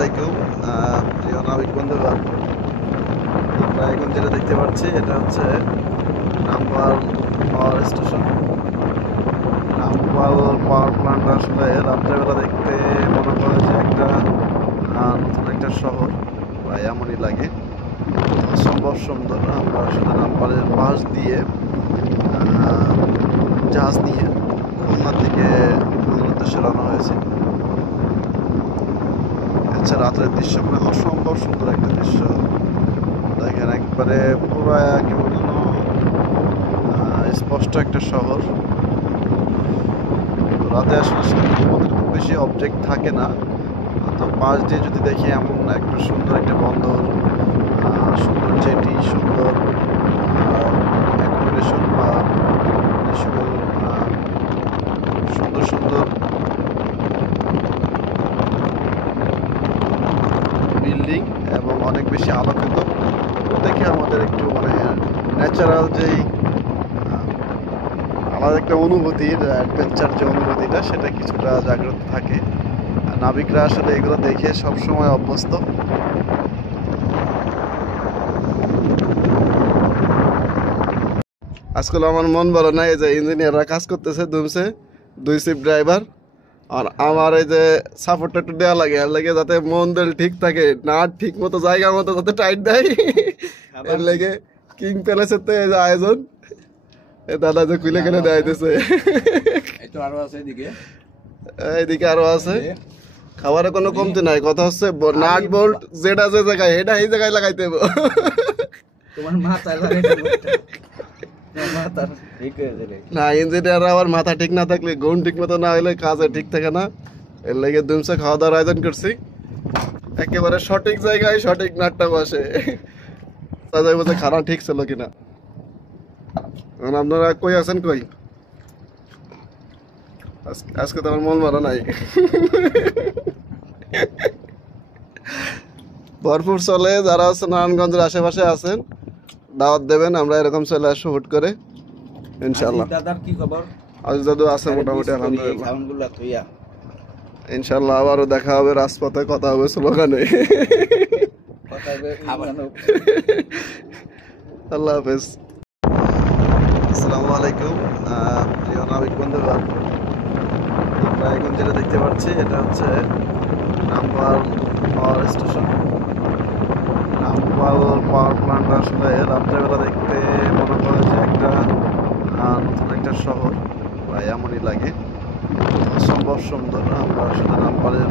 আলাইকুম প্রিয় নাবিক বন্ধুরা, আমরা এখন যেটা দেখতে পাচ্ছি এটা হচ্ছে নামপাল পাওয়ার স্টেশন। নামপাল পাওয়ার প্ল্যান্ট আসলে রাত্রেবেলা দেখতে মনে করে যে একটা নতুন একটা শহর, প্রায় এমনই লাগে, অসম্ভব সুন্দর। আমরা আসলে নামপালের পাশ দিয়ে জাহাজ নিয়ে খুলনার দিকে উদ্দেশ্যে রওনা হয়েছে। আচ্ছা, রাতের দৃশ্য মানে অসম্ভব সুন্দর একটা দৃশ্য। দেখেন একবারে পুরো একেবারে স্পষ্ট একটা শহর। রাতে আসলে সমুদ্রের খুব বেশি অবজেক্ট থাকে না, তো পাশ দিয়ে যদি দেখি এমন একটা সুন্দর একটা বন্দর, সুন্দর জেটি, সুন্দর অ্যাকোমোডেশন বা সুন্দর সুন্দর বিল্ডিং এবং অনেক বেশি আলোকিত দেখে আমাদের একটু মানে ন্যাচারাল যেই আলাদা একটা অনুভূতির অ্যাডভেঞ্চার যে অনুভূতিটা সেটা কিছুটা জাগ্রত থাকে। নাবিকরা আসলে এগুলো দেখে সবসময় অভ্যস্ত। আজকাল আমার মন ভালো নাই, এই যে ইঞ্জিনিয়াররা কাজ করতেছে দুমছে, 2 শিফট ড্রাইভার, আর আমার এই যে সাপোর্টটা একটু দেওয়া লাগে, আর লাগে যাতে মন দিল ঠিক থাকে, না ঠিক মতো জায়গা মতো যাতে টাইট দেয়, এর লেগে কিং প্যালেসের তো এই যে আয়োজন, দাদা যে খুলে কেনে দেখাইতেছে। এইদিকে আরো আছে, খাবারের কোনো কমতি নাই। কথা হচ্ছে নাট বোল্ট যেটা যে জায়গায় এটা এই জায়গায় লাগাইতে হবে। না, ইঞ্জিনিয়ার আবার মাথা ঠিক না থাকলে, গুণ ঠিক মতো না হলে কাজে ঠিক থাকে না। এর লেগে দুমসে খাওয়া দাওয়ার আয়োজন করছি, একেবারে সঠিক জায়গায় সঠিক নাটটা বসে। তাদের বলছে খানা ঠিক ছিল কিনা। আপনারা কই আছেন? কই আজকে তো আমার মন মারা নাই। ভরপুর চলে। যারা হচ্ছে নারায়ণগঞ্জের আশেপাশে আছেন দাওয়াত দেবেন, আমরা এরকম চলে আসবো হুট করে ইনশাল্লাহ। আজ দাদু আছে মোটামুটি আলহামদুলিল্লাহ। ইনশাল্লাহ আবারও দেখা হবে, রাজপথে কথা হবে, স্লোগানে। আল্লাহ হাফেজ। আসসালামু আলাইকুম প্রিয় নাবিক বন্ধুরা, আমরা এখন যেটা দেখতে পাচ্ছি এটা হচ্ছে নামপাল পাওয়ার স্টেশন। নামপাল পাওয়ার প্ল্যান্ট আসলে রাত্রেবেলা দেখতে মনে করে যে একটা নতুন একটা শহর, প্রায় এমনই লাগে, অসম্ভব সুন্দর। আমরা আসলে নামপালের